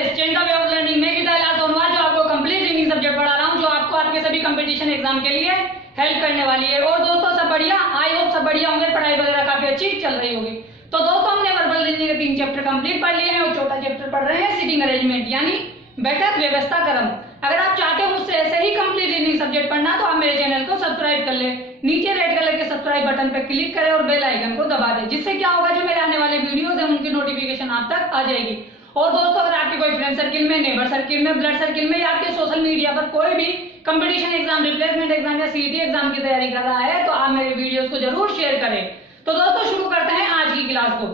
Classes change the way of learning में गीता लाल सोनवाल, जो आपको कंप्लीट रीडिंग सब्जेक्ट पढ़ा रहा हूँ, जो आपको आपके सभी कंपटीशन एग्जाम के लिए हेल्प करने वाली है। और दोस्तों सब बढ़िया, आई होप सब बढ़िया होंगे, पढ़ाई वगैरह काफी अच्छी चल रही होगी। तो दोस्तों हमने वर्बल रीडिंग के 3 चैप्टर कंप्लीट पढ़ लिए हैं और चौथा चैप्टर पढ़ रहे हैं सिटिंग अरेंजमेंट, यानी बैठक व्यवस्था क्रम। अगर आप चाहते हो मुझसे ऐसे ही कंप्लीट रीडिंग सब्जेक्ट पढ़ना तो आप मेरे चैनल को सब्सक्राइब कर ले, नीचे रेड कलर के सब्सक्राइब बटन पर क्लिक करें और बेल आइकन को दबा दें, जिससे क्या होगा जो मेरे आने वाले वीडियोस हैं उनकी नोटिफिकेशन आप तक आ जाएगी। और दोस्तों अगर आपके कोई फ्रेंड सर्किल में, नेबर सर्किल में, ब्लड सर्किल में या आपके सोशल मीडिया पर कोई भी कंपटीशन एग्जाम, रिप्लेसमेंट एग्जाम या सीईटी एग्जाम की तैयारी कर रहा है तो आप मेरे वीडियोस को जरूर शेयर करें। तो दोस्तों शुरू करते हैं आज की क्लास को।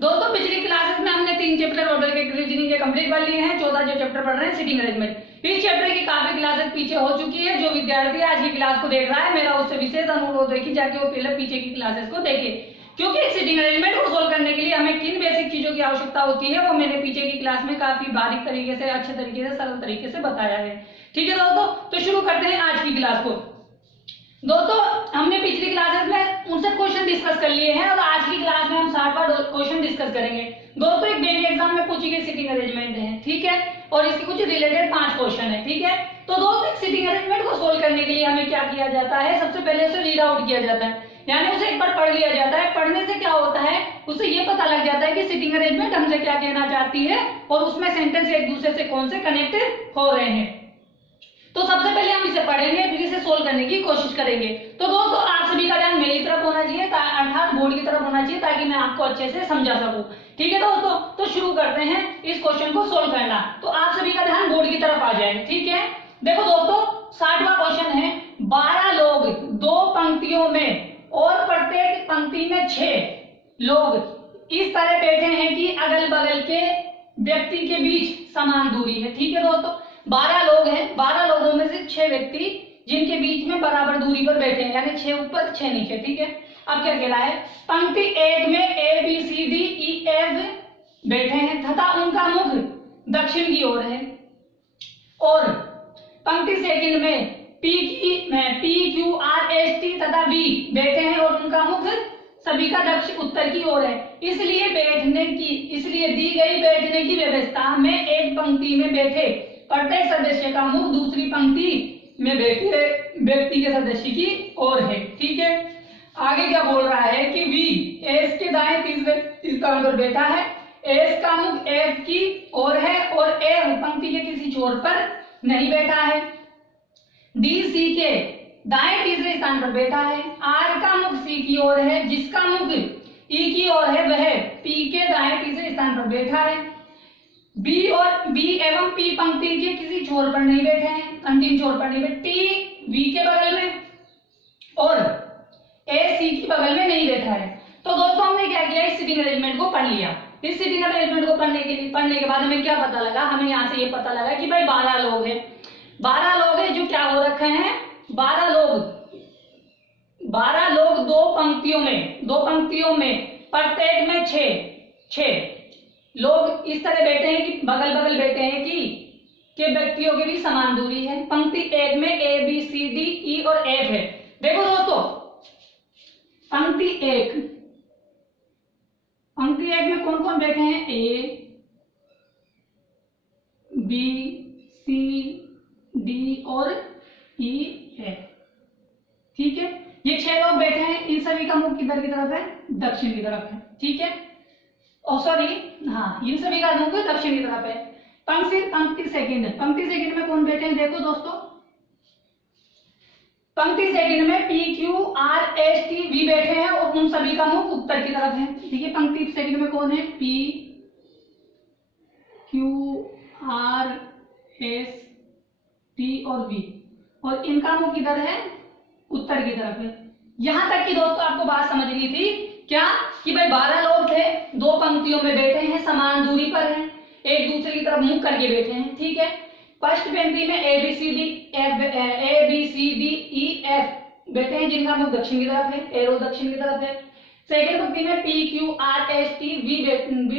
दोस्तों पिछली क्लासेस में हमने 3 चैप्टर वर्बल के रीजनिंग के कंप्लीट कर लिए हैं, 14 जो चैप्टर पढ़ रहे हैं सिटिंग अरेंजमेंट। इस चैप्टर की काफी क्लासेस पीछे हो चुकी है। जो विद्यार्थी आज की क्लास को देख रहा है मेरा उससे विशेष अनुरोध है कि जाके वो पहले पीछे की क्लासेस को देखे, क्योंकि सिटिंग अरेंजमेंट को सोल्व करने के लिए हमें किन बेसिक चीजों की आवश्यकता होती है वो मैंने पीछे की क्लास में काफी बारीक तरीके से, अच्छे तरीके से, सरल तरीके से बताया है। ठीक है दोस्तों, तो शुरू करते हैं आज की क्लास को। दोस्तों हमने पिछली क्लासेस में उनसे क्वेश्चन डिस्कस कर लिए हैं और आज की क्लास में हम 60वां क्वेश्चन डिस्कस करेंगे। दोस्तों एक बैंक एग्जाम में पूछी गई सिटिंग अरेंजमेंट है, ठीक है, और इसके कुछ रिलेटेड 5 क्वेश्चन है, ठीक है। तो दोस्तों सिटिंग अरेंजमेंट को सोल्व करने के लिए हमें क्या किया जाता है, सबसे पहले उसे रीड आउट किया जाता है, यानी उसे एक बार पढ़ लिया जाता है। पढ़ने से क्या होता है, उसे ये पता लग जाता है कि सिटिंग अरेंजमेंट हमसे क्या कहना चाहती है और उसमें सेंटेंस एक दूसरे से कौन से कनेक्टेड हो रहे हैं। तो सबसे पहले हम इसे पढ़ेंगे, फिर इसे सोल्व करने की कोशिश करेंगे। तो दोस्तों आप सभी का ध्यान मेरी तरफ होना चाहिए, अर्थात बोर्ड की तरफ होना चाहिए, ताकि मैं आपको अच्छे से समझा सकूं। ठीक है दोस्तों, तो शुरू करते हैं इस क्वेश्चन को सोल्व करना। तो आप सभी का ध्यान बोर्ड की तरफ आ जाए, ठीक है। देखो दोस्तों 60वां क्वेश्चन है, 12 लोग 2 पंक्तियों में और प्रत्येक पंक्ति में 6 लोग इस तरह बैठे हैं कि अगल बगल के व्यक्ति के बीच समान दूरी है। ठीक है दोस्तों, 12 लोग हैं, 12 लोगों में से 6 व्यक्ति जिनके बीच में बराबर दूरी पर बैठे हैं, यानी 6 ऊपर 6 नीचे। ठीक है, अब क्या कह रहा है, पंक्ति 1 में A B C D E F बैठे हैं तथा उनका मुख दक्षिण की ओर है, और पंक्ति सेकंड में P Q R S T तथा बी बैठे हैं और उनका मुख सभी का दक्षिण उत्तर की ओर है। इसलिए दी गई बैठने की व्यवस्था में एक पंक्ति में बैठे प्रत्येक सदस्य का मुख दूसरी पंक्ति में बैठे व्यक्ति के सदस्य की ओर है। ठीक है, आगे क्या बोल रहा है कि वी एस के दाएं तीसरे स्थान पर बैठा है, एस का मुख एफ की ओर है और एफ पंक्ति के किसी छोर पर नहीं बैठा है। डी सी के दाएं तीसरे स्थान पर बैठा है, आर का मुख सी की ओर है, जिसका मुख ई की ओर है वह पी के दाएं तीसरे स्थान पर बैठा है। बी एवं पी पंक्ति के किसी छोर पर नहीं बैठे हैं, अंतिम छोर पर नहीं बैठे। टी वी के बगल में और ए सी की बगल में नहीं बैठा है। तो दोस्तों हमने क्या किया, इस सिटिंग अरेंजमेंट को पढ़ लिया। इस सिटिंग अरेंजमेंट को पढ़ने के बाद हमें क्या पता लगा, हमें यहाँ से ये पता लगा कि भाई 12 लोग हैं, 12 लोग हैं जो क्या हो रखे हैं, 12 लोग 2 पंक्तियों में प्रत्येक में 6 लोग इस तरह बैठे हैं कि बगल बगल बैठे हैं कि व्यक्तियों के भी समान दूरी है। पंक्ति 1 में ए बी सी डी ई और एफ है। देखो दोस्तों पंक्ति 1 में कौन कौन बैठे हैं, ए बी सी डी और ई है। ठीक है, ये 6 लोग बैठे हैं, इन सभी का मुख किधर की तरफ है, दक्षिण की तरफ है। ठीक है, इन सभी का मुख दक्षिण की तरफ है। पंक्ति सेकंड में कौन बैठे हैं, देखो दोस्तों पंक्ति सेकंड में P Q R S T V बैठे हैं और उन सभी का मुख उत्तर की तरफ है। ठीक है, पंक्ति सेकंड में कौन है, P Q R S T और वी, और इनका मुख किधर है, उत्तर की तरफ है। यहां तक कि दोस्तों आपको बात समझनी थी क्या, कि भाई 12 लोग थे, 2 पंक्तियों में बैठे हैं, समान दूरी पर हैं, एक दूसरे की तरफ मुख करके बैठे हैं। ठीक है, फर्स्ट पंक्ति में A B C D E F बैठे हैं जिनका मुख दक्षिण की तरफ है, एरो दक्षिण की तरफ है। सेकंड पंक्ति में P Q R S T V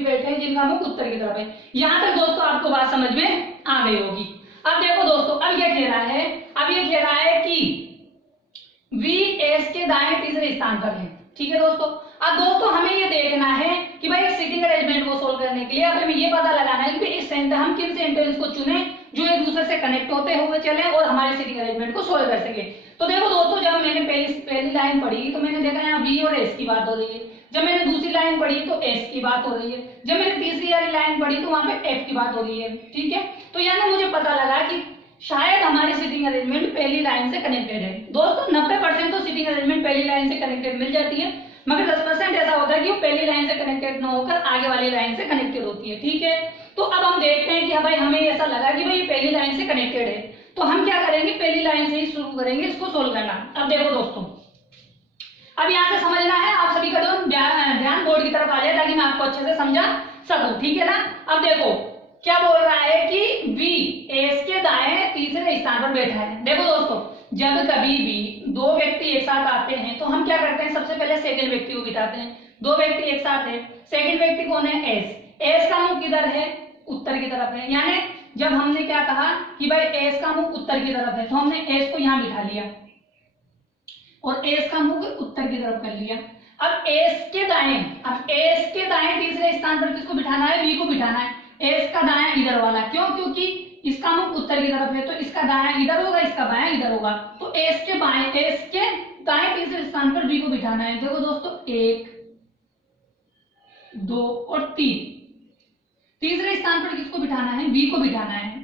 बैठे हैं जिनका मुख उत्तर की तरफ है। यहां तक दोस्तों आपको बात समझ में आ गई होगी। अब देखो दोस्तों अब ये कह रहा है कि V S के दाएं तीसरे स्थान पर है। ठीक है दोस्तों। अब दोस्तों हमें ये देखना है कि भाई सीटिंग अरेंजमेंट को सोल्व करने के लिए अब हमें ये पता लगाना है कि इस सेंटर हम किन सेंटेंस को चुने जो एक दूसरे से कनेक्ट होते हुए चले और हमारे सीटिंग अरेंजमेंट को सोल्व कर सके। तो देखो दोस्तों, जब मैंने पहली लाइन पढ़ी तो मैंने देखा यहाँ V और S की बात हो रही है। जब मैंने दूसरी लाइन पढ़ी तो S की बात हो रही है। जब मैंने तीसरी वाली लाइन पढ़ी तो वहां पे F की बात हो रही है। ठीक है, तो यानी मुझे पता लगा कि शायद हमारी सीटिंग अरेंजमेंट पहली लाइन से कनेक्टेड है। दोस्तों 90% तो सीटिंग अरेंजमेंट पहली लाइन से कनेक्टेड मिल जाती है, मगर 10% ऐसा होता है कि वो पहली लाइन से कनेक्टेड ना होकर आगे वाली लाइन से कनेक्टेड होती है। ठीक है, तो अब हम देखते हैं कि हाँ भाई हमें ऐसा लगा कि भाई ये पहली लाइन से कनेक्टेड है, तो हम क्या करेंगे, पहली लाइन से ही शुरू करेंगे इसको सोल्व करना। अब देखो दोस्तों, अब यहाँ से समझना है आप सभी का ध्यान बोर्ड की तरफ आ जाए ताकि मैं आपको अच्छे से समझा सकूं। ठीक है ना। अब देखो क्या बोल रहा है कि V S के दाएं तीसरे स्थान पर बैठा है। देखो दोस्तों, जब कभी भी दो व्यक्ति एक साथ आते हैं तो हम क्या करते हैं, सबसे पहले सेकंड व्यक्ति को बिठाते हैं। दो व्यक्ति एक साथ है, सेकंड व्यक्ति कौन है, S का मुख किधर है, उत्तर की तरफ है। यानी जब हमने क्या कहा कि भाई S का मुख उत्तर की तरफ है तो हमने S को यहाँ बिठा लिया और S का मुख उत्तर की तरफ कर लिया। अब S के दाएं तीसरे स्थान पर किसको बिठाना है, V को बिठाना है। S का दायां इधर वाला, क्यों, क्योंकि इसका मुख उत्तर की तरफ है तो इसका दायां इधर होगा, इसका बायां इधर होगा। तो S के दाएं तीसरे स्थान पर V को बिठाना है। देखो दोस्तों 1 2 और 3, तीसरे स्थान पर किसको बिठाना है, V को बिठाना है।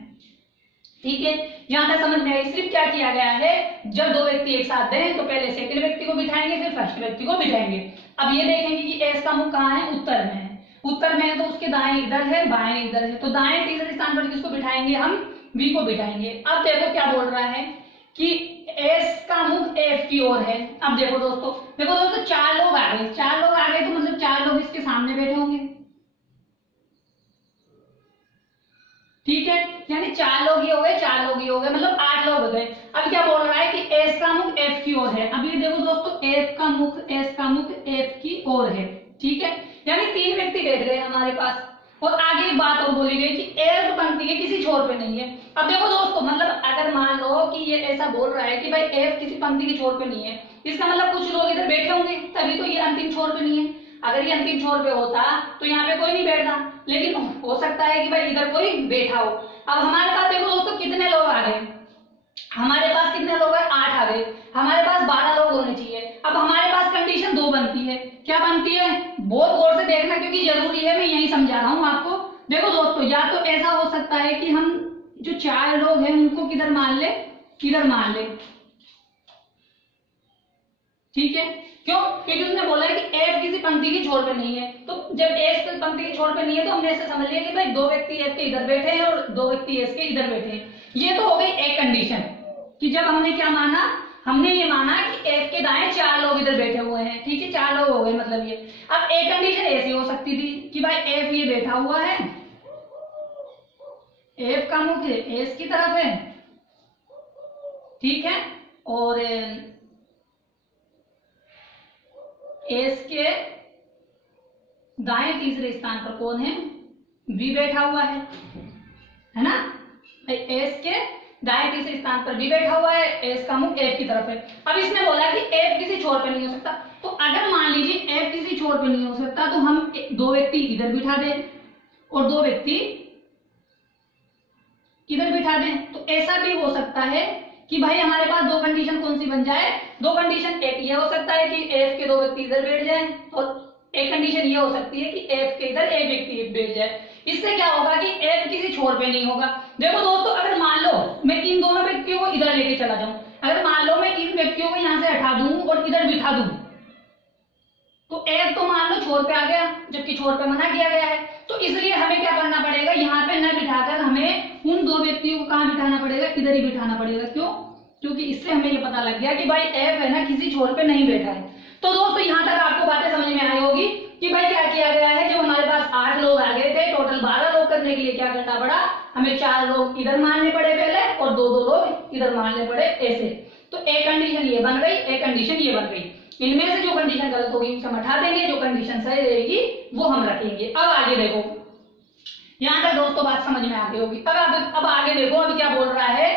ठीक है, यहां तक समझ में आई। सिर्फ क्या किया गया है, जब दो व्यक्ति एक साथ हैं तो पहले सेकंड व्यक्ति को बिठाएंगे फिर फर्स्ट व्यक्ति को बिठाएंगे। अब ये देखेंगे कि S का मुख कहाँ है, उत्तर में है। उत्तर में है तो उसके दाएं इधर है, बाएं इधर है, तो दाएं तीसरे स्थान पर किसको बिठाएंगे, हम V को बिठाएंगे। अब देखो क्या बोल रहा है कि S का मुख F की ओर है। अब देखो दोस्तों 4 लोग आ गए, 4 लोग आ गए तो मतलब 4 लोग इसके सामने बैठे होंगे। ठीक है, यानी 4 लोग ये हो गए, 4 लोग ये हो गए, मतलब 8 लोग हो गए। अब क्या बोल रहा है कि S का मुख F की ओर है। अब ये देखो दोस्तों S का मुख F की ओर है। ठीक है, यानी 3 व्यक्ति बैठ गए हमारे पास। और आगे एक बात और बोली गई कि F पंक्ति के किसी छोर पे नहीं है। अब देखो दोस्तों, मतलब अगर मान लो कि ये ऐसा बोल रहा है कि भाई F किसी पंक्ति के छोर पे नहीं है, इसका मतलब कुछ लोग इधर बैठे होंगे तभी तो ये अंतिम छोर पे नहीं है। अगर ये अंतिम छोर पे होता तो यहाँ पे कोई नहीं बैठता, लेकिन हो सकता है कि भाई इधर कोई बैठा हो। अब हमारे पास देखो दोस्तों कितने लोग आ गए, हमारे पास कितने लोग हैं, 8 आ गए। हमारे पास 12 लोग होने चाहिए। अब हमारे पास कंडीशन 2 बनती है। क्या बनती है, बहुत गौर से देखना क्योंकि जरूरी है, मैं यही समझा रहा हूं आपको। देखो दोस्तों, या तो ऐसा हो सकता है कि हम जो 4 लोग हैं उनको किधर मान ले, ठीक है, क्यों, क्योंकि उसने बोला है कि F किसी पंक्ति की छोर पे नहीं है। तो जब S पंक्ति की छोर पे नहीं है तो हमने ऐसे समझ लिया कि भाई 2 व्यक्ति F के इधर बैठे हैं और 2 व्यक्ति S के इधर बैठे हैं। ये तो हो गई एक कंडीशन कि जब हमने क्या माना, हमने ये माना कि F के दाएं 4 लोग इधर बैठे हुए हैं। ठीक है, 4 लोग हो गए मतलब ये। अब एक कंडीशन ऐसी हो सकती थी कि भाई F ये बैठा हुआ है, F का मुख S की तरफ है, ठीक है, और S के दाएं तीसरे स्थान पर कौन है, V बैठा हुआ है ना। S के दाएं तीसरे स्थान पर V बैठा हुआ है, S का मुख F की तरफ है। अब इसने बोला कि F किसी छोर पे नहीं हो सकता, तो अगर मान लीजिए F किसी छोर पे नहीं हो सकता तो हम 2 व्यक्ति इधर बिठा दें और 2 व्यक्ति इधर बिठा दें। तो ऐसा भी हो सकता है कि भाई हमारे पास 2 कंडीशन कौन सी बन जाए, 2 कंडीशन, एक ये हो सकता है कि F के 2 व्यक्ति इधर बैठ जाएं और एक कंडीशन ये हो सकती है कि F के इधर एक व्यक्ति बैठ जाए। इससे क्या होगा कि F किसी छोर पे नहीं होगा। देखो दोस्तों, अगर मान लो मैं इन दोनों व्यक्तियों को इधर लेके चला जाऊं, अगर मान लो मैं इन व्यक्तियों को यहां से हटा दूं और इधर बिठा दूं, तो F तो मान लो छोर पे आ गया, जबकि छोर पे मना किया गया है। तो इसलिए हमें क्या करना पड़ेगा, यहाँ पे न बिठाकर हमें उन 2 व्यक्तियों को कहाँ बिठाना पड़ेगा, इधर ही बिठाना पड़ेगा। क्यों, क्योंकि इससे हमें ये पता लग गया कि भाई F है ना किसी छोर पे नहीं बैठा है। तो दोस्तों यहाँ तक आपको बातें समझ में आई होगी कि भाई क्या किया गया है। जब हमारे पास 8 लोग आ गए थे, टोटल 12 लोग करने के लिए क्या करना पड़ा, हमें 4 लोग इधर मानने पड़े पहले और 2 लोग इधर मानने पड़े ऐसे। तो एक कंडीशन ये बन गई, एक कंडीशन ये बन गई। इनमें से जो कंडीशन गलत होगी उसे हम हटा देंगे, जो कंडीशन सही रहेगी वो हम रखेंगे। अब आगे देखो, यहां तक दोस्तों बात समझ में आ गई होगी। अब आगे देखो, अभी क्या बोल रहा है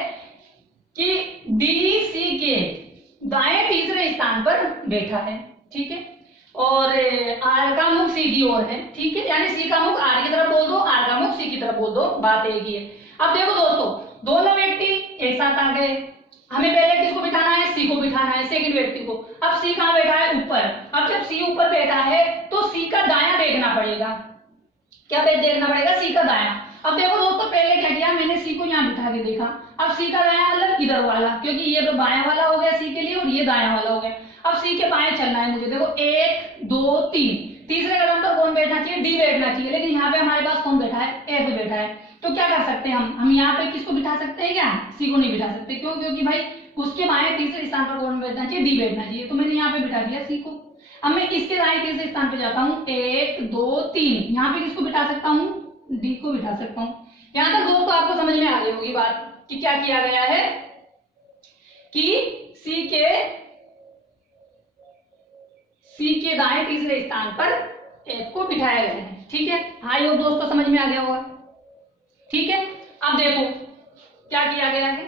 कि दाएं तीसरे स्थान पर बैठा है, ठीक है, और आर का मुख सी की ओर है, ठीक है, यानी सी का मुख आर की तरफ बोल दो, आर का मुख सी की तरफ बोल दो, बात एक ही है। अब देखो दोस्तों, दोनों व्यक्ति एक साथ आ गए, हमें पहले किसको बिठाना है, सी को बिठाना है, सेकंड व्यक्ति को। अब सी कहाँ बैठा है, ऊपर। अब जब सी ऊपर बैठा है तो सी का दायां देखना पड़ेगा। क्या देखना पड़ेगा, सी का दायां। अब देखो दोस्तों, पहले क्या किया, मैंने सी को यहाँ बिठा के देखा। अब सी का दायां मतलब इधर वाला, क्योंकि ये तो बायां वाला हो गया सी के लिए और ये दायां वाला हो गया। अब सी के बाएं चलना है मुझे। देखो 1 2 3, तीसरे कदम पर कौन बैठना चाहिए, डी बैठना चाहिए, लेकिन यहाँ पे हमारे पास कौन बैठा है, एफ बैठा है। तो क्या कर सकते हैं हम यहाँ पे किसको बिठा सकते हैं, क्या सी को नहीं बिठा सकते। क्यों, क्योंकि भाई उसके बाएं तीसरे स्थान पर कौन बैठना चाहिए, डी बैठना चाहिए। तो मैंने यहाँ पे बिठा दिया सी को। अब मैं इसके दाएं तीसरे स्थान पे जाता हूँ, 1 2 3, यहाँ पे किसको बिठा सकता हूँ, डी को बिठा सकता हूँ। यहाँ तक दोस्तों आपको समझ में आ गई होगी बात कि क्या किया गया है कि सी के दाएं तीसरे स्थान पर एफ को बिठाया गया है, ठीक है। आई होप दोस्तों समझ में आ गया होगा, ठीक है। अब देखो क्या किया गया है।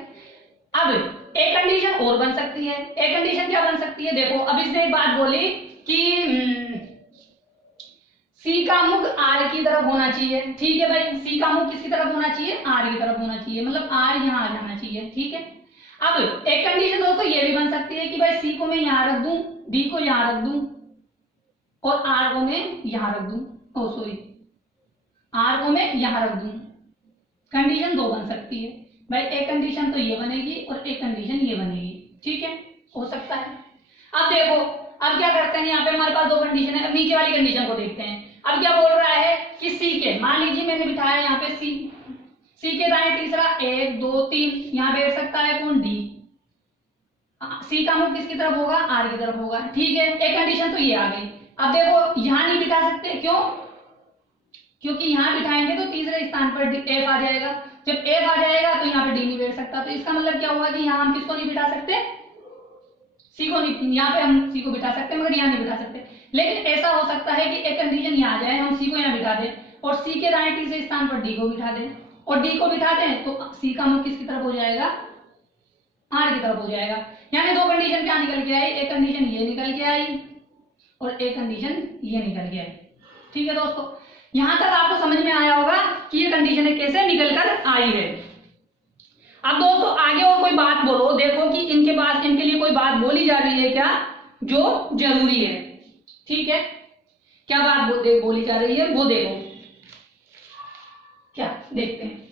अब एक कंडीशन और बन सकती है। एक कंडीशन क्या बन सकती है, देखो अब इसने एक बात बोली कि सी का मुख आर की तरफ होना चाहिए, ठीक है भाई। सी का मुख किसकी तरफ होना चाहिए, आर की तरफ होना चाहिए, मतलब आर यहाँ आ जाना चाहिए, ठीक है। अब एक कंडीशन दोस्तों ये भी बन सकती है कि भाई सी को मैं यहाँ रख दूं, डी को यहाँ रख दूं और आर को मैं यहाँ रख दूं, ओ सॉरी, आर को मैं यहाँ रख दूं। कंडीशन दो बन सकती है भाई, एक कंडीशन तो ये बनेगी और एक कंडीशन ये बनेगी, ठीक है, हो सकता है। अब देखो, अब क्या करते हैं, यहाँ पे हमारे पास दो कंडीशन है। अब नीचे वाली कंडीशन को देखते हैं। अब क्या बोल रहा है कि सी के, मान लीजिए मैंने बिठाया यहाँ पे सी के दाएं तीसरा 1 2 3, यहाँ बैठ सकता है कौन, डी। सी का मुख किसकी तरफ होगा, आर की तरफ होगा, ठीक है। एक कंडीशन तो ये आ गई। अब देखो यहाँ नहीं बिठा सकते, क्यों, क्योंकि यहाँ बिठाएंगे तो तीसरे स्थान पर एफ आ जाएगा। जब एफ आ जाएगा तो यहाँ पे डी नहीं बैठ सकता। तो इसका मतलब क्या हुआ कि यहाँ हम किसको नहीं बिठा सकते, सी को नहीं। यहाँ पे हम सी को बिठा सकते हैं मगर यहाँ नहीं बिठा सकते। लेकिन ऐसा हो सकता है कि एक कंडीशन यहाँ आ जाए, हम सी को यहाँ बिठा दें और सी के दाएं तीसरे स्थान पर डी को बिठा दें, और डी को बिठा दें तो सी का मुख किसकी तरफ हो जाएगा, आर की तरफ हो जाएगा। यानी दो कंडीशन क्या निकल के आई, एक कंडीशन ये निकल के आई और एक कंडीशन ये निकल के आई, ठीक है दोस्तों। यहां तक आपको समझ में आया होगा कि ये कंडीशन कैसे निकल कर आई है। अब दोस्तों आगे और कोई बात बोलो, देखो कि इनके पास इनके लिए कोई बात बोली जा रही है क्या जो जरूरी है, ठीक है। क्या बात बोली जा रही है वो देखो, क्या देखते हैं।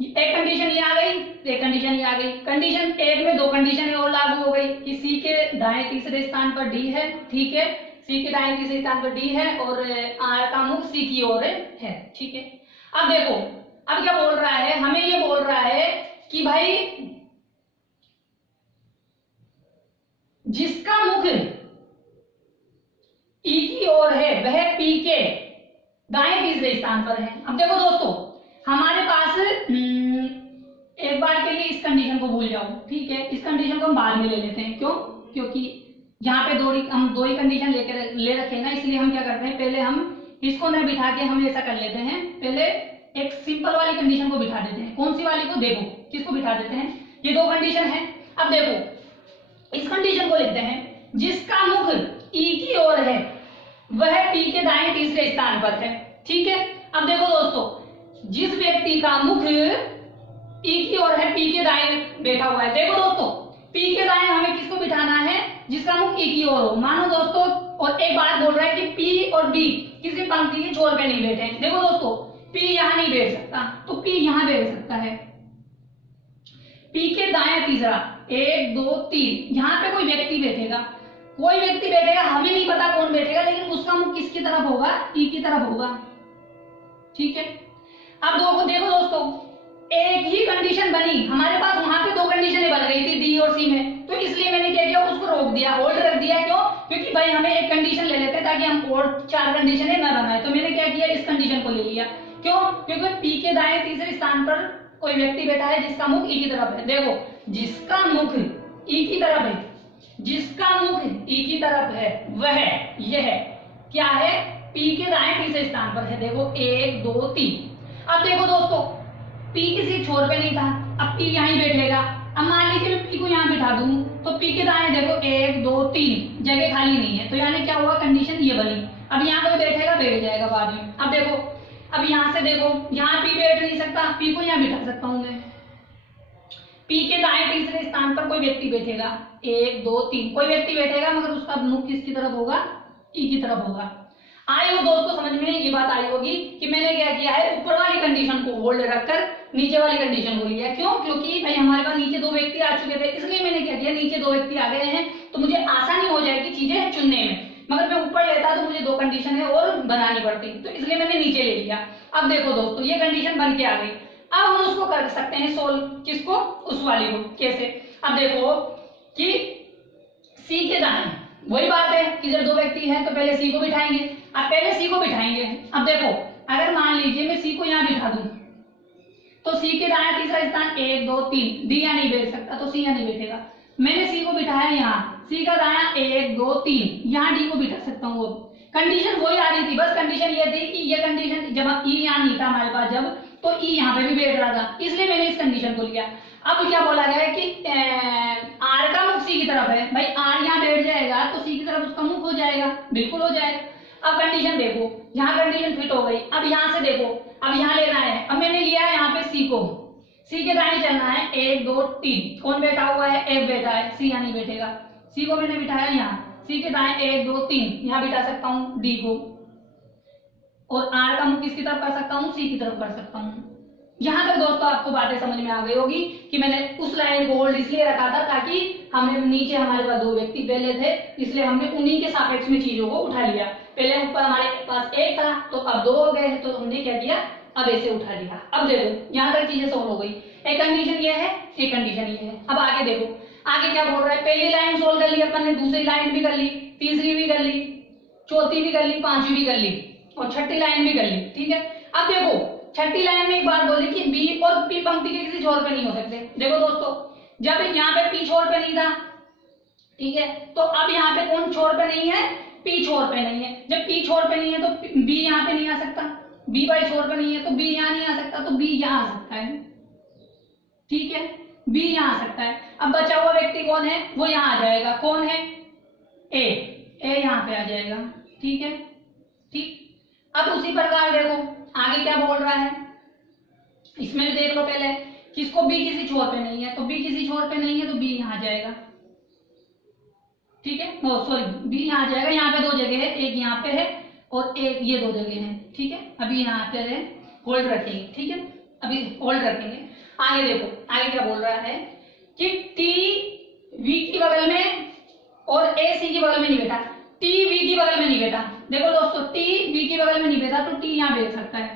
एक कंडीशन ये आ गई, एक कंडीशन ये आ गई। कंडीशन एक में दो कंडीशन और लागू हो गई कि सी के दाएं तीसरे स्थान पर डी है, ठीक है, सी के दाएं तीसरे स्थान पर डी है और आर का मुख सी की ओर है, ठीक है। अब देखो अब क्या बोल रहा है, हमें ये बोल रहा है कि भाई जिसका मुख ई की ओर है वह पी के दाएं तीसरे स्थान पर है। अब देखो दोस्तों हमारे पास एक बार के लिए इस कंडीशन को भूल जाओ, ठीक है, इस कंडीशन को हम बाद में ले लेते हैं। क्यों, क्योंकि यहाँ पे हम दो ही कंडीशन ले रखे ना, इसलिए हम क्या करते हैं, पहले हम इसको न बिठा के हम ऐसा कर लेते हैं, पहले एक सिंपल वाली कंडीशन को बिठा देते हैं। कौन सी वाली को, देखो किसको बिठा देते हैं, ये दो कंडीशन है। अब देखो इस कंडीशन को लेते हैं, जिसका मुख ई की ओर है वह पी के दाएं तीसरे स्थान पर है, ठीक है। अब देखो दोस्तों जिस व्यक्ति का मुख ई की ओर है पी के दाएं बैठा हुआ है, देखो दोस्तों पी के दाएं हमें किसको बिठाना है, जिसका मुख ई की ओर हो। मानो दोस्तों, और एक बात बोल रहा है कि पी और बी किसी पंक्ति के छोर पे नहीं बैठे। देखो दोस्तों पी यहां नहीं बैठ सकता तो पी यहां बैठ सकता है। पी के दाएं तीसरा 1 2 3, यहां पे कोई व्यक्ति बैठेगा, कोई व्यक्ति बैठेगा, हमें नहीं पता कौन बैठेगा, लेकिन उसका मुख किसकी तरफ होगा, ई की तरफ होगा, ठीक है। अब देखो दोस्तों एक ही कंडीशन बनी, हमारे पास वहां पे दो कंडीशनें बन गई थी डी और सी में, तो इसलिए मैंने क्या किया, उसको रोक दिया, होल्ड रख दिया। क्यों, क्योंकि भाई हमें एक कंडीशन ले लेते ताकि हम और 4 कंडीशनें न बनाए। तो मैंने क्या किया, इस कंडीशन को ले लिया। क्यों, क्योंकि पी के दाएं तीसरे स्थान पर कोई व्यक्ति बैठा है जिसका मुख ई की तरफ है। देखो जिसका मुख ई की तरफ है, जिसका मुख ई की तरफ है वह यह क्या है, पी के दाएं तीसरे स्थान पर है। देखो 1 2 3। अब देखो दोस्तों पी किसी छोर पे नहीं था, अब पी यहीं बैठेगा, अब मान लीजिए मैं पी को यहाँ बिठा दूं तो पी के दाएं देखो 1 2 3 जगह खाली नहीं है, तो यानी क्या हुआ, कंडीशन ये बनी। अब यहाँ कोई बैठेगा, बैठ जाएगा बाद में। अब देखो, अब यहाँ से देखो, यहाँ पी बैठ नहीं सकता, पी को यहाँ बिठा सकता हूँ मैं। पी के दाएं तीसरे स्थान पर कोई व्यक्ति बैठेगा, 1 2 3 कोई व्यक्ति बैठेगा, मगर उसका मुख किसकी तरफ होगा, ई की तरफ होगा। आई हो दोस्तों समझ में ये बात आई होगी कि मैंने क्या किया है, ऊपर वाली कंडीशन को होल्ड रखकर नीचे वाली कंडीशन को लिया। क्यों? क्योंकि भाई हमारे पास नीचे 2 व्यक्ति आ चुके थे, इसलिए मैंने क्या किया, नीचे 2 व्यक्ति आ गए हैं तो मुझे आसानी हो जाएगी चीजें चुनने में। मगर मैं ऊपर लेता तो मुझे 2 कंडीशन है और बनानी पड़ती, तो इसलिए मैंने नीचे ले लिया। अब देखो दोस्तों, ये कंडीशन बन के आ गई। अब हम उसको कर सकते हैं सोल्व, किसको, उस वाली को। कैसे? अब देखो कि सी के दाएं वही बात है कि जब 2 व्यक्ति हैं तो पहले सी को बिठाएंगे। अब पहले सी को बिठाएंगे। अब देखो, अगर मान लीजिए मैं सी को यहाँ बिठा दूं तो सी के दाएं तीसरा स्थान 1 2 3, डी यहाँ नहीं बैठ सकता तो सी यहाँ नहीं बैठेगा। मैंने सी को बिठाया यहाँ, सी का दायां 1 2 3, यहाँ डी को बिठा सकता हूँ। कंडीशन वही आ रही थी, बस कंडीशन ये थी कि ये कंडीशन जब ई यहाँ नहीं था हमारे पास, जब तो ई यहाँ पे भी बैठ रहा था, इसलिए मैंने इस कंडीशन को लिया। अब क्या बोला गया है कि आर का मुख सी की तरफ है, भाई आर यहाँ बैठ जाएगा तो सी की तरफ उसका मुख हो जाएगा, बिल्कुल हो जाएगा। अब कंडीशन देखो, यहाँ कंडीशन फिट हो गई। अब यहाँ से देखो, अब यहाँ लेना है। अब मैंने लिया है यहाँ पे सी को, सी के दाएं चलना है 1 2 3, कौन बैठा हुआ है, एफ बैठा है, सी यहाँ नहीं बैठेगा। सी को मैंने बिठाया यहाँ, सी के दाएं 1 2 3, यहाँ बिठा सकता हूँ डी को, और आर का मुख किसकी तरफ कर सकता हूँ, सी की तरफ कर सकता हूँ। यहाँ तक दोस्तों आपको बातें समझ में आ गई होगी कि मैंने उस लाइन को होल्ड इसलिए रखा था ताकि हमें नीचे हमारे पास 2 व्यक्ति पहले थे, इसलिए हमने उन्हीं के सापेक्ष में चीजों को उठा लिया। पहले ऊपर हमारे पास 1 था तो अब 2 हो गए, तो हमने क्या किया, अब ऐसे उठा लिया। अब देखो यहाँ तक चीजें सोल्व हो गई। एक कंडीशन ये है, एक कंडीशन ये है। अब आगे देखो, आगे क्या बोल रहा है, पहली लाइन सोल्व कर ली अपन ने, दूसरी लाइन भी कर ली, तीसरी भी कर ली, चौथी भी कर ली, पांचवी भी कर ली और छठी लाइन भी कर ली। ठीक है, अब देखो छठी लाइन में एक बात बोली कि बी और पी पंक्ति के किसी छोर पे नहीं हो सकते। देखो दोस्तों, जब यहाँ पे पी छोर पे नहीं था, ठीक है, तो अब यहाँ पे कौन छोर पे नहीं है, पी छोर पे नहीं है। जब पी छोर पे नहीं है तो बी यहाँ पे नहीं आ सकता, बी बाई छोर पे नहीं है तो बी यहाँ नहीं आ सकता, तो बी यहाँ आ सकता है। ठीक है, बी यहाँ आ सकता है। अब बचा हुआ व्यक्ति कौन है, वो यहाँ आ जाएगा, कौन है, ए, ए यहाँ पे आ जाएगा। ठीक है, ठीक। अब उसी प्रकार देखो आगे क्या बोल रहा है, इसमें भी देख लो पहले, किसको बी किसी छोर पे नहीं है, तो बी किसी छोर पे नहीं है तो बी यहाँ आ जाएगा। ठीक है, सॉरी, बी यहाँ आ जाएगा। यहाँ पे 2 जगह है, एक यहाँ पे है और एक ये 2 जगह है। ठीक है, अभी यहाँ पे है, होल्ड रखेंगे। ठीक है, अभी होल्ड रखेंगे। आगे देखो, आगे क्या बोल रहा है कि टी वी की बगल में और ए सी की बगल में नहीं बैठा, टी वी की बगल में नहीं बैठा। देखो दोस्तों, टी वी की बगल में नहीं बैठा तो टी यहाँ बैठ सकता है।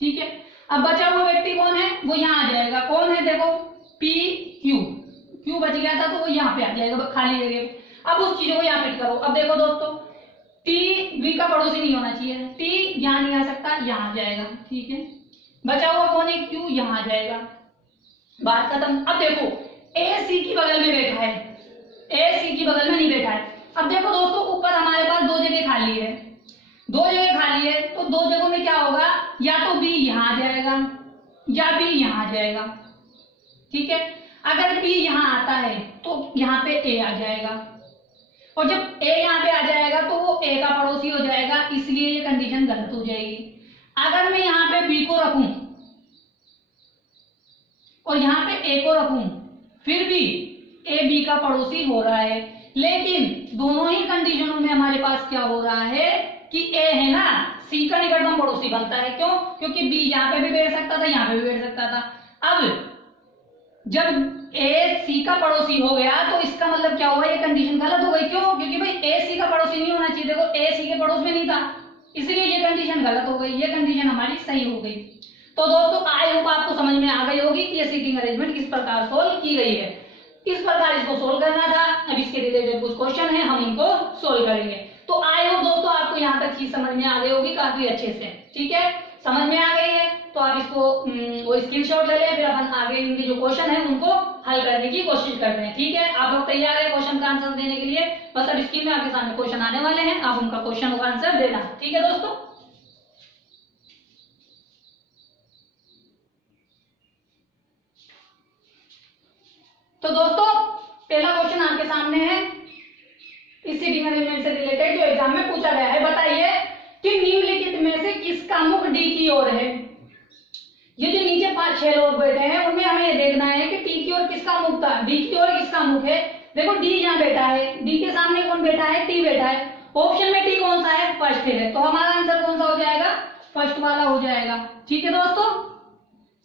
ठीक है, अब बचा हुआ व्यक्ति कौन है, वो यहाँ आ जाएगा, कौन है, देखो पी क्यू, क्यू बच गया था तो वो यहाँ पे आ जाएगा खाली जगह। अब उस चीजों को यहाँ फिट करो। अब देखो दोस्तों, टी वी का पड़ोसी नहीं होना चाहिए, टी यहाँ नहीं आ सकता, यहाँ आ जाएगा। ठीक है, बचा हुआ कौन है, क्यू यहाँ आ जाएगा, बात खत्म। अब देखो ए सी की बगल में बैठा है, ए सी की बगल में नहीं बैठा है। अब देखो दोस्तों, ऊपर हमारे पास 2 जगह खाली है, 2 जगह खाली है, तो 2 जगहों में क्या होगा, या तो बी यहाँ आ जाएगा या बी यहाँ आ जाएगा। ठीक है, अगर बी यहाँ आता है तो यहाँ पे ए आ जाएगा, और जब ए यहाँ पे आ जाएगा तो वो ए का पड़ोसी हो जाएगा, इसलिए ये कंडीशन गलत हो जाएगी। अगर मैं यहाँ पे बी को रखूं और यहाँ पे ए को रखूं, फिर भी ए बी का पड़ोसी हो रहा है, लेकिन दोनों ही कंडीशनों में हमारे पास क्या हो रहा है कि ए है ना सी का निकटतम पड़ोसी बनता है। क्यों? क्योंकि बी यहाँ पे भी बैठ सकता था, यहाँ पे भी बैठ सकता था। अब जब ए सी का पड़ोसी हो गया तो इसका मतलब क्या हुआ, ये कंडीशन गलत हो गई। क्यों? क्योंकि भाई ए सी का पड़ोसी नहीं होना चाहिए, देखो ए सी के पड़ोस में नहीं था, इसलिए ये कंडीशन गलत हो गई, ये कंडीशन हमारी सही हो गई। तो दोस्तों आई होप आपको समझ में आ गई होगी कि ये सीटिंग अरेंजमेंट किस प्रकार सोल्व की गई है। इस प्रकार इसको सोल्व करना था। अब इसके रिलेटेड कुछ क्वेश्चन है, हम इनको सोल्व करेंगे। तो आई होप दोस्तों आपको यहाँ तक चीज समझ में आ गई होगी काफी अच्छे से। ठीक है, समझ में आ गई है तो आप इसको वो स्क्रीनशॉट ले लें, फिर अपन आगे इनके जो क्वेश्चन है उनको हल करने की कोशिश करते हैं। ठीक है, आप लोग तैयार है क्वेश्चन का आंसर देने के लिए? बस अब स्क्रीन में आपके सामने क्वेश्चन आने वाले हैं, आप उनका क्वेश्चन का आंसर देना। ठीक है दोस्तों, तो दोस्तों पहला क्वेश्चन आपके सामने है इस सीटिंग अरेंजमेंट से रिलेटेड जो एग्जाम में पूछा गया है। बताइए कि निम्नलिखित में से किसका मुख डी की ओर है। ये जो नीचे 5-6 लोग बैठे हैं उनमें हमें ये देखना है कि टी की ओर किसका मुख था, डी की ओर किसका मुख है। देखो डी यहाँ बैठा है, डी के सामने कौन बैठा है, टी बैठा है। ऑप्शन में टी कौन सा है, फर्स्ट है, तो हमारा आंसर कौन सा हो जाएगा, फर्स्ट वाला हो जाएगा। ठीक है दोस्तों,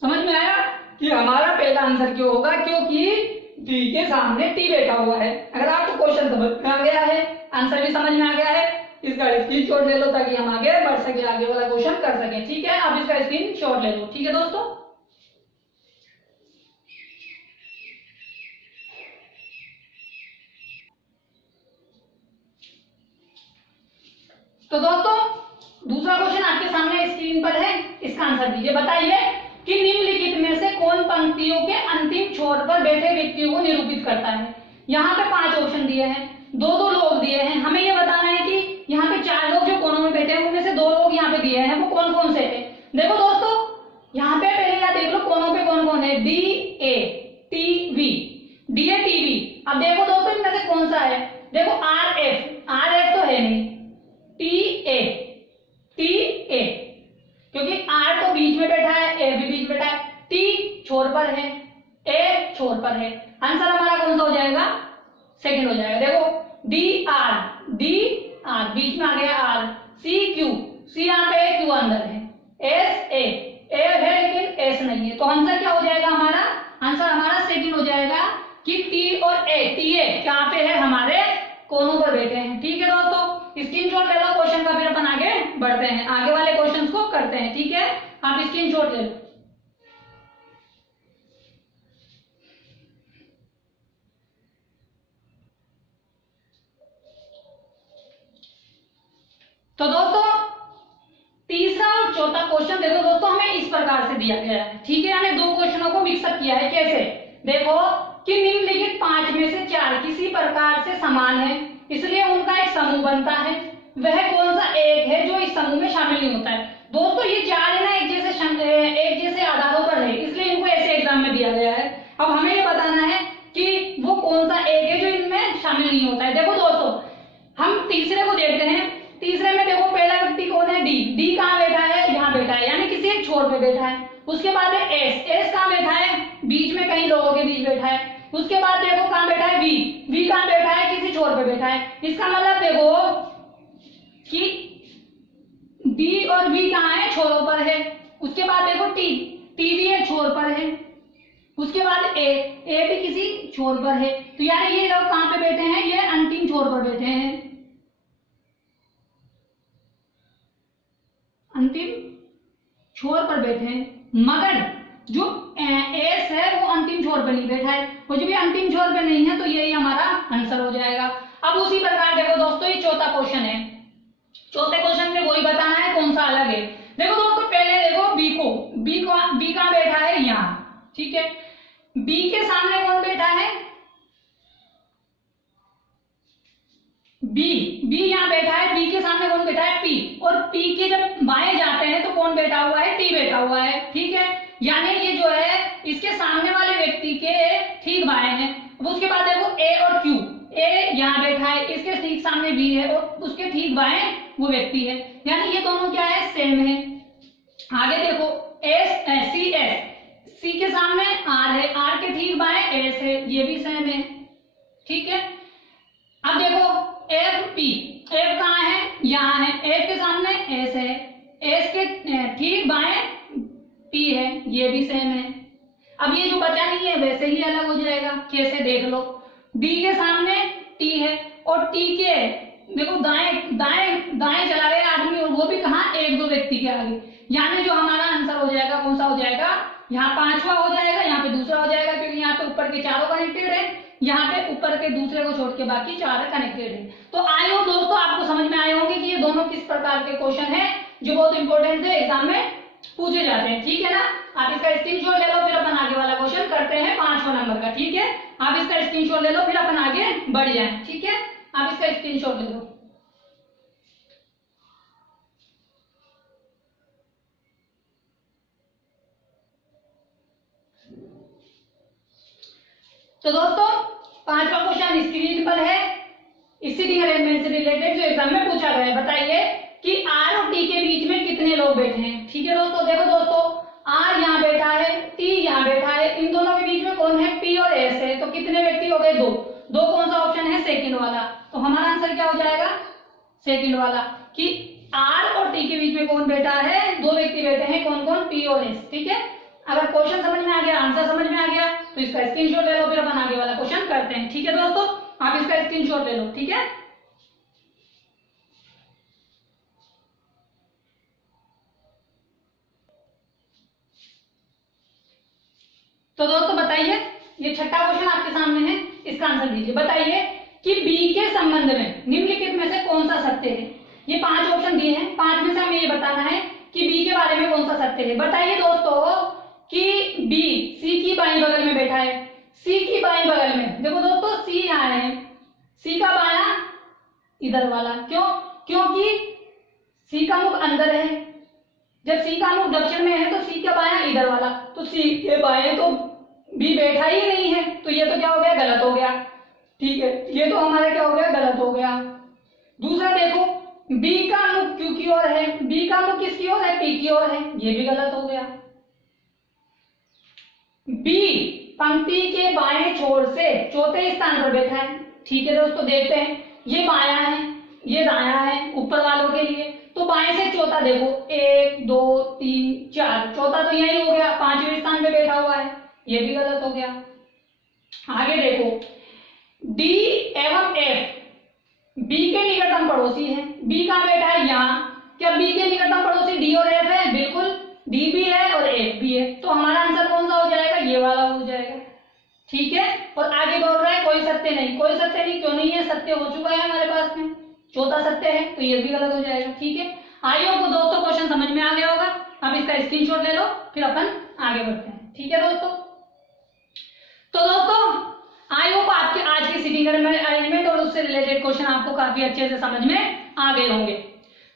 समझ में आया कि हमारा पहला आंसर क्यों होगा, क्योंकि डी के सामने टी बैठा हुआ है। अगर आपको क्वेश्चन समझ में आ गया है, आंसर भी समझ में आ गया है, इसका स्क्रीनशॉट ले लो ताकि हम आगे बढ़ सके, आगे वाला क्वेश्चन कर सके। ठीक है, आप इसका स्क्रीनशॉट ले लो। ठीक है दोस्तों, तो दोस्तों दूसरा क्वेश्चन आपके सामने स्क्रीन पर है, इसका आंसर दीजिए। बताइए कि निम्नलिखित में से कौन पंक्तियों के अंतिम छोर पर बैठे व्यक्तियों को निरूपित करता है। यहाँ पे 5 ऑप्शन दिए हैं, 2-2 लोग दिए हैं। हमें यह बताना है कि यहाँ पे 4 लोग जो कोनों में बैठे हैं उनमें से 2 लोग यहाँ पे दिए हैं, वो कौन कौन से हैं। देखो दोस्तों यहाँ पे पहले या देख लो कोनों पे कौन कौन है, D A T V, D A T V. अब देखो दोस्तों इनमें से कौन सा है, देखो आर एफ तो है नहीं, टी ए, क्योंकि आर तो बीच में बैठा है, ए भी बीच में बैठा है, टी छोर पर है, ए छोर पर है। आंसर हमारा कौन सा हो जाएगा, सेकंड हो जाएगा। देखो डी आर बीच में आ गया आर, सी क्यू, सी यहाँ पे क्यू अंदर है, एस ए है लेकिन एस नहीं है, तो आंसर क्या हो जाएगा हमारा, आंसर हमारा सेकंड हो जाएगा कि टी और ए, टी ए कहाँ पे है, हमारे कोनों पर बैठे हैं। ठीक है दोस्तों, स्क्रीनशॉट ले लो क्वेश्चन का, फिर अपन आगे बढ़ते हैं, आगे वाले क्वेश्चंस को करते हैं। ठीक है, आप स्क्रीनशॉट ले लो। तो दोस्तों तीसरा और चौथा क्वेश्चन देखो दोस्तों हमें इस प्रकार से दिया गया है। ठीक है, यानी 2 क्वेश्चनों को मिक्सअप किया है। कैसे, देखो कि निम्नलिखित 5 में से 4 किसी प्रकार से समान है, इसलिए उनका एक समूह बनता है। वह कौन सा एक है जो इस समूह में शामिल नहीं होता है। दोस्तों ये 4 है ना एक जैसे आधारों पर है, इसलिए इनको ऐसे एग्जाम में दिया गया है। अब हमें ये बताना है कि वो कौन सा एक है जो इनमें शामिल नहीं होता है। देखो दोस्तों हम तीसरे को देखते हैं, तीसरे में देखो पहला व्यक्ति कौन है, डी कहाँ बैठा है, यहाँ बैठा है, यानी किसी एक छोर पे बैठा है। उसके बाद है एस कहाँ बैठा है, बीच में कई लोगों के बीच बैठा है। उसके बाद देखो कहाँ बैठा है, वी कहाँ बैठा है, किसी छोर पे बैठा है। इसका मतलब देखो कि डी और वी कहाँ है, छोरों पर है। उसके बाद देखो टी भी एक छोर पर है। उसके बाद ए भी किसी छोर पर है, तो यानी ये लोग कहाँ पे बैठे हैं, ये अंतिम छोर पर बैठे हैं, अंतिम छोर पर बैठे हैं। मगर जो एस है वो अंतिम छोर पर नहीं बैठा है, वो जो भी अंतिम छोर पर नहीं है, तो यही हमारा आंसर हो जाएगा। अब उसी प्रकार देखो दोस्तों ये चौथा क्वेश्चन है, चौथे क्वेश्चन में वही बताना है कौन सा अलग है। देखो दोस्तों पहले देखो बी कहाँ बैठा है, यहाँ। ठीक है, बी के सामने कौन बैठा है, बी यहाँ बैठा है, बी के सामने कौन बैठा है, पी, और पी के जब बाएं जाते हैं तो कौन बैठा हुआ है, टी बैठा हुआ है। ठीक है, यानी ये जो है इसके सामने वाले व्यक्ति के ठीक बाएं हैं। अब उसके बाद देखो ए और क्यू, ए यहाँ बैठा है, इसके ठीक सामने बी है और उसके ठीक बाएं वो व्यक्ति है, यानी ये दोनों क्या है, सेम है। आगे देखो सी के सामने आर है, आर के ठीक बाएं एस है, ये भी सेम है। ठीक है, अब देखो एफ कहाँ है, यहाँ है, एफ के सामने एस है, एस के ठीक बाएं पी है, ये भी सेम है। अब ये जो बचा नहीं है वैसे ही अलग हो जाएगा, कैसे देख लो, डी के सामने टी है और टी के देखो दाएं चला गया आदमी, और वो भी कहाँ, 1-2 व्यक्ति के आगे, यानी जो हमारा आंसर हो जाएगा कौन सा हो जाएगा, यहाँ 5वां हो जाएगा, यहाँ पे दूसरा हो जाएगा, क्योंकि यहाँ पे ऊपर के चारों कनेक्टेड है, यहाँ पे ऊपर के दूसरे को छोड़ के बाकी 4 कनेक्टेड है। तो आई होप दोस्तों आपको समझ में आए होंगे कि ये दोनों किस प्रकार के क्वेश्चन है जो बहुत इंपॉर्टेंट है, एग्जाम में पूछे जाते हैं। ठीक है ना, आप इसका स्क्रीनशॉट ले लो, फिर अपन आगे वाला क्वेश्चन करते हैं 5वां नंबर का। ठीक है, आप इसका स्क्रीनशॉट ले लो, फिर अपन आगे बढ़ जाए। ठीक है, आप इसका स्क्रीनशॉट ले लो। तो दोस्तों 5वां क्वेश्चन स्क्रीन पर है, सीटिंग अरेंजमेंट से रिलेटेड जो एग्जाम में पूछा गया है। बताइए कि आर और टी के बीच में कितने लोग बैठे हैं। ठीक है दोस्तों, देखो दोस्तों आर यहाँ बैठा है, टी यहाँ बैठा है, इन दोनों के बीच में कौन है, पी और एस है। तो कितने व्यक्ति हो गए, दो। दो कौन सा ऑप्शन है, सेकंड वाला। तो हमारा आंसर क्या हो जाएगा, सेकंड वाला, कि आर और टी के बीच में कौन बैठा है, दो व्यक्ति बैठे हैं, कौन कौन, पी और एस। ठीक है, अगर क्वेश्चन समझ में आ गया, आंसर समझ में आ गया तो इसका स्क्रीनशॉट ले लो, फिर अपन आगे वाला क्वेश्चन करते हैं। ठीक है दोस्तों, आप इसका स्क्रीनशॉट ले लो। ठीक है, तो दोस्तों बताइए, ये छठा क्वेश्चन आपके सामने है, इसका आंसर दीजिए। बताइए कि बी के संबंध में निम्नलिखित में से कौन सा सत्य है। ये 5 ऑप्शन दिए हैं, 5 में से हमें ये बताना है कि बी के बारे में कौन सा सत्य है। बताइए दोस्तों कि बी सी की बाईं बगल में बैठा है, सी की बाईं बगल में, देखो दोस्तों सी यहाँ है, सी का बायां इधर वाला, क्यों, क्योंकि सी का मुख अंदर है, जब सी का मुख दक्षिण में है तो सी का बायां इधर वाला, तो सी के बाएं तो बी बैठा ही नहीं है, तो ये तो क्या हो गया, गलत हो गया। ठीक है, ये तो हमारा क्या हो गया, गलत हो गया। दूसरा देखो, बी का मुख क्यू की ओर है, बी का मुख किसकी ओर है, पी की ओर है, ये भी गलत हो गया। बी पंक्ति के बाएं छोर से चौथे स्थान पर बैठा है। ठीक है दोस्तों, देखते हैं, ये बायां है, ये दायां है ऊपर वालों के लिए, तो बाएं से चौथा देखो, 1 2 3 4, चौथा तो यही हो गया, 5वें स्थान पे बैठा हुआ है, ये भी गलत हो गया। आगे देखो, डी एवं एफ बी के निकटतम पड़ोसी है, बी कहां बैठा है, यहाँ। क्या बी के निकटतम पड़ोसी डी और एफ है, बिल्कुल, डी भी है और एफ भी है, तो हमारा आंसर कौन सा हो जाएगा, ये वाला हो जाएगा। ठीक है, और आगे बोल रहा है कोई सत्य नहीं, कोई सत्य नहीं, क्यों नहीं है, सत्य हो चुका है हमारे पास में, चौथा सत्य है, तो ये भी गलत हो जाएगा। ठीक है, आई होप दोस्तों क्वेश्चन समझ में आ गया होगा। अब इसका स्क्रीनशॉट ले लो, फिर अपन आगे बढ़ते हैं। ठीक है दोस्तों, तो दोस्तों आई होप आपके आज की सीटिंग अरेंजमेंट और उससे रिलेटेड क्वेश्चन आपको काफी अच्छे से समझ में आ गए होंगे।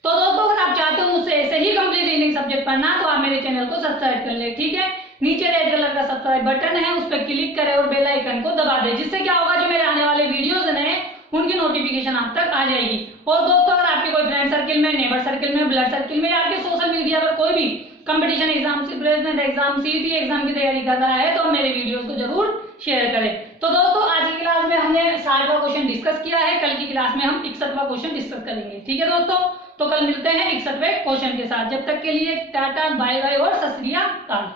तो दोस्तों अगर आप चाहते हो मुझसे ऐसे ही कंप्लीट रीडिंग सब्जेक्ट पढ़ना, तो आप मेरे चैनल को सब्सक्राइब कर ले। ठीक है, नीचे रेड कलर का सब्सक्राइब बटन है, उस पर क्लिक करें और बेल आइकन को दबा दें, जिससे क्या होगा, जो मेरे आने वाले वीडियोस हैं उनकी नोटिफिकेशन आप तक आ जाएगी। और दोस्तों अगर आपके कोई फ्रेंड सर्किल में, नेबर सर्किल में, ब्लड सर्किल में या आपके सोशल मीडिया पर कोई भी competition exam, placement exam, CET exam की तैयारी कर रहा है, तो मेरे वीडियोस को जरूर शेयर करें। तो दोस्तों आज की क्लास में हमने 60वां क्वेश्चन डिस्कस किया है, कल की क्लास में हम 61वां क्वेश्चन डिस्कस करेंगे। ठीक है दोस्तों, तो कल मिलते हैं 61वें क्वेश्चन के साथ। जब तक के लिए टाटा, बाय बाय और सत श्री अकाल।